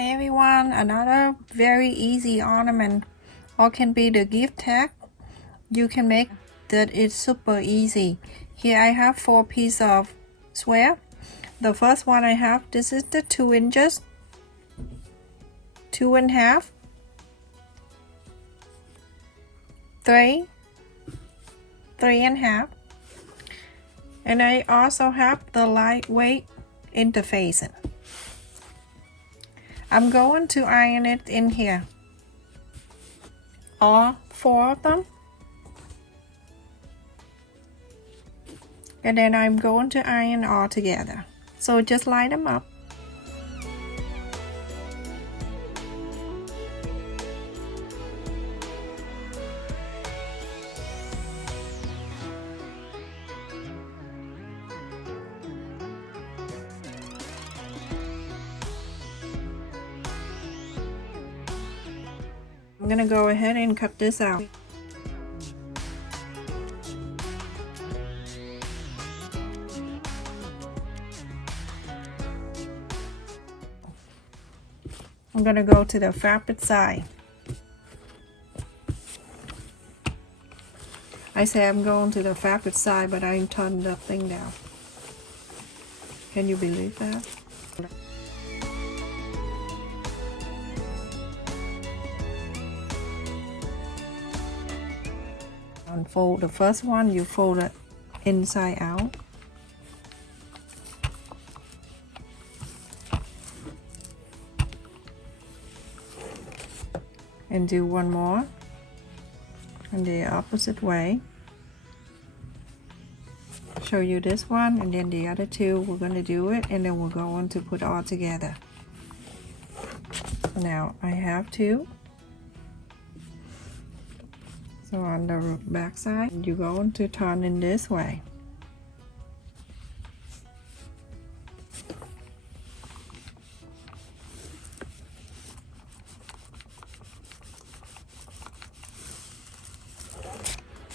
Hi everyone, another very easy ornament or can be the gift tag you can make that is super easy. Here I have 4 pieces of square. The first one I have, this is the 2 inches, 2.5, 3, 3.5, and I also have the lightweight interfacing. I'm going to iron it in here, all 4 of them, and then I'm going to iron all together. So just line them up. I'm gonna go ahead and cut this out. I'm gonna go to the fabric side. I say I'm going to the fabric side, but I turned the thing down. Can you believe that? Unfold the first one, you fold it inside out. And do one more and the opposite way. Show you this one, and then the other 2 we're going to do it, and then we're going to put all together. Now I have 2. So on the back side, you're going to turn in this way.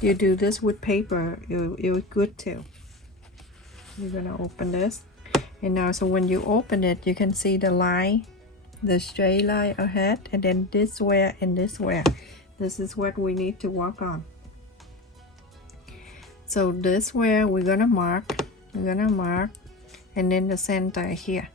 You do this with paper, it was good too. You're gonna open this, and now so when you open it, you can see the line, the straight line ahead, and then this way and this way. This is what we need to work on. So this way we're gonna mark, and then the center here.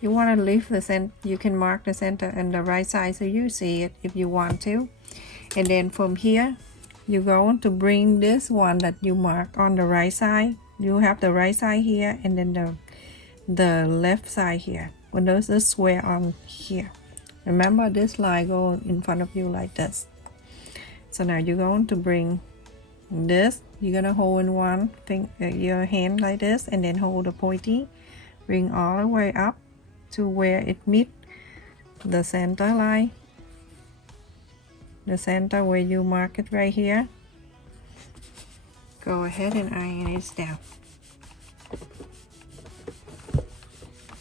You want to leave the center, you can mark the center on the right side so you see it if you want to. And then from here, you're going to bring this one that you mark on the right side. You have the right side here, and then the left side here. When there's the square on here, remember this line go in front of you like this. So now you're going to bring this, you're gonna hold in one thing, your hand like this, and then hold the pointy, bring all the way up to where it meets the center line, the center where you mark it right here. Go ahead and iron it down.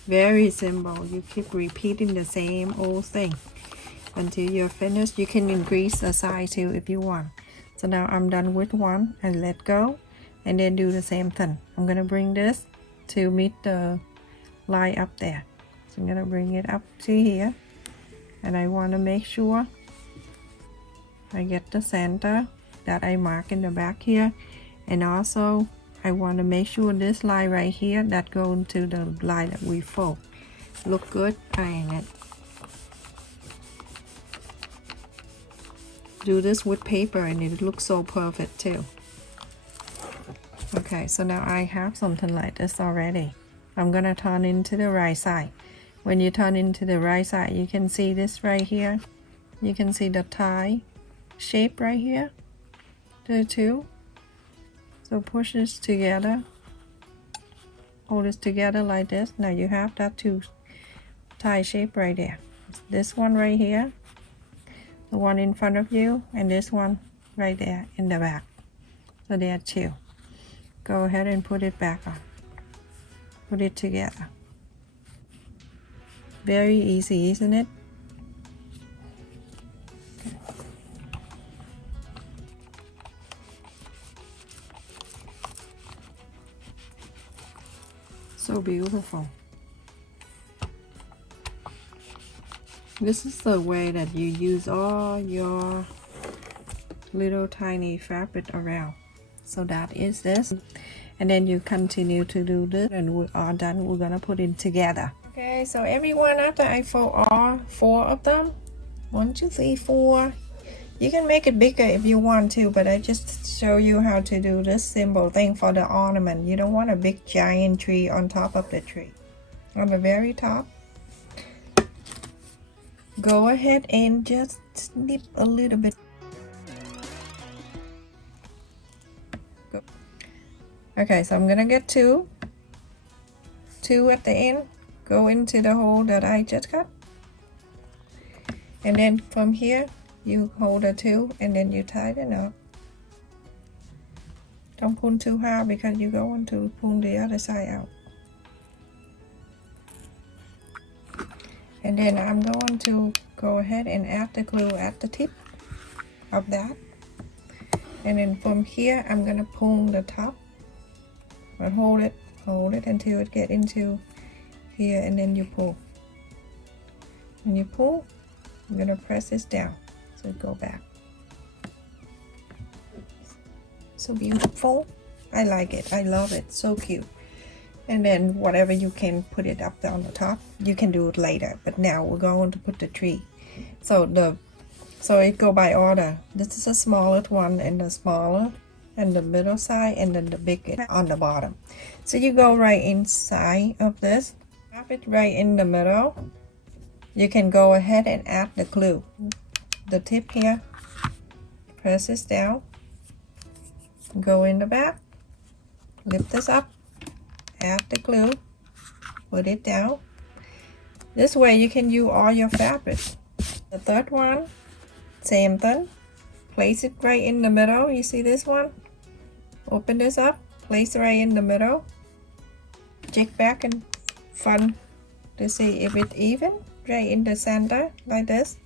Very simple. You keep repeating the same old thing until you're finished. You can increase the size too if you want. So now I'm done with one, and let go, and then do the same thing. I'm gonna bring this to meet the line up there. So I'm gonna bring it up to here, and I want to make sure I get the center that I mark in the back here, and also I want to make sure this line right here that goes to the line that we fold. Look good, iron it. Do this with paper and it looks so perfect too. Okay, so now I have something like this already. I'm gonna turn into the right side. When you turn into the right side, you can see this right here. You can see the tie shape right here, the 2. So push this together, hold this together like this. Now you have that 2 tie shape right there. This one right here, the one in front of you, and this one right there in the back. So there are 2. Go ahead and put it back on. Put it together. Very easy, isn't it? So beautiful. This is the way that you use all your little tiny fabric around. So that is this, and then you continue to do this, and we are done. We're gonna put it together. Okay, so everyone, after I fold all 4 of them, 1 2 3 4, you can make it bigger if you want to, but I just show you how to do this simple thing for the ornament. You don't want a big giant tree on top of the tree. On the very top, go ahead and just snip a little bit. Go. Okay, so I'm gonna get two at the end, go into the hole that I just cut, and then from here you hold the 2 and then you tighten up. Don't pull too hard because you're going to pull the other side out. And then I'm going to go ahead and add the glue at the tip of that, and then from here I'm gonna pull the top, but hold it until it get into here, and then you pull. When you pull, I'm gonna press this down so it go back. So beautiful. I like it. I love it. So cute. And then whatever you can put it up on the top, you can do it later, but now we're going to put the tree. So it go by order. This is the smallest one, and the smaller, and the middle side, and then the biggest on the bottom. So you go right inside of this, wrap it right in the middle. You can go ahead and add the glue. The tip here, press this down, go in the back, lift this up, add the glue, put it down. This way you can use all your fabric. The third one, same thing. Place it right in the middle. You see this one? Open this up, place it right in the middle. Check back and front to see if it's even. Right in the center, like this.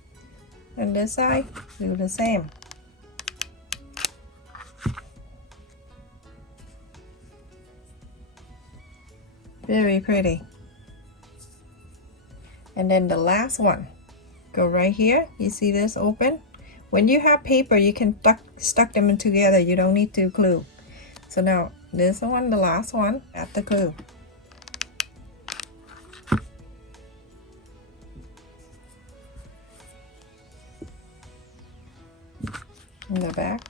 And this side, do the same. Very pretty. And then the last one, go right here. You see this open? When you have paper, you can stuck them together. You don't need to glue. So now this one, the last one, add the glue. In the back.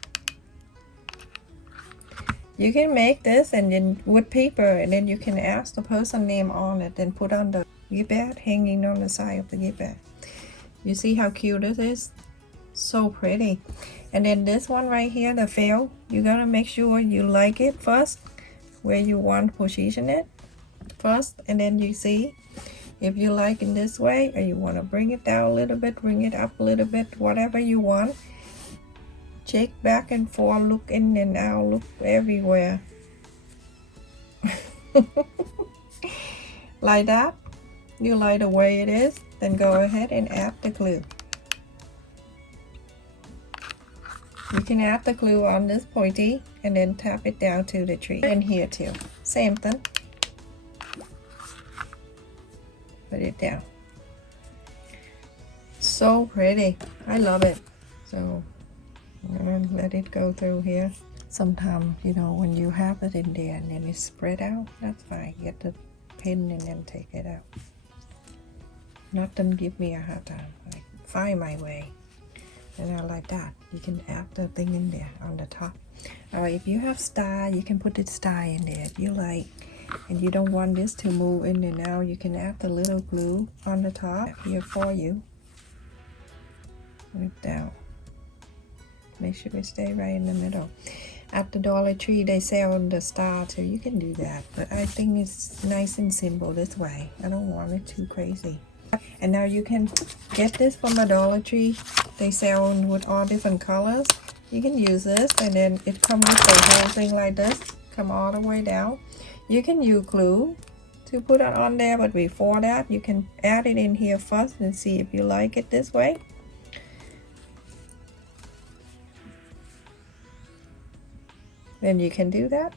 You can make this and then with paper, and then you can ask the person name on it, then put on the gift bag hanging on the side of the gift bag. You see how cute this is? So pretty. And then this one right here, the fail, you gotta make sure you like it first, where you want to position it first, and then you see if you like it this way, or you want to bring it down a little bit, bring it up a little bit, whatever you want. Check back and forth, look in and out, look everywhere. Like that. You like the way it is, then go ahead and add the glue. You can add the glue on this pointy and then tap it down to the tree. And here too, same thing. Put it down. So pretty. I love it. So I'm gonna let it go through here. Sometimes, you know, when you have it in there and then it's spread out, that's fine. Get the pin and then take it out. Nothing give me a hard time. Like, find my way. And I like that. You can add the thing in there on the top. Or if you have star, you can put the star in there if you like. And you don't want this to move in and out, you can add the little glue on the top here for you. Put it down. Make sure it stay right in the middle. At the Dollar Tree, they sell the star too. You can do that, but I think it's nice and simple this way. I don't want it too crazy. And now you can get this from a Dollar Tree. They sell with all different colors. You can use this, and then it comes with the whole thing like this. Come all the way down. You can use glue to put it on there, but before that, you can add it in here first and see if you like it this way. Then you can do that,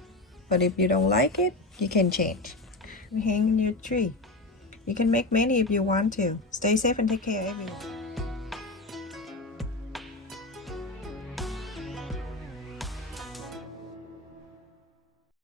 but if you don't like it, you can change. You hang in your tree. You can make many if you want to. Stay safe and take care, everyone.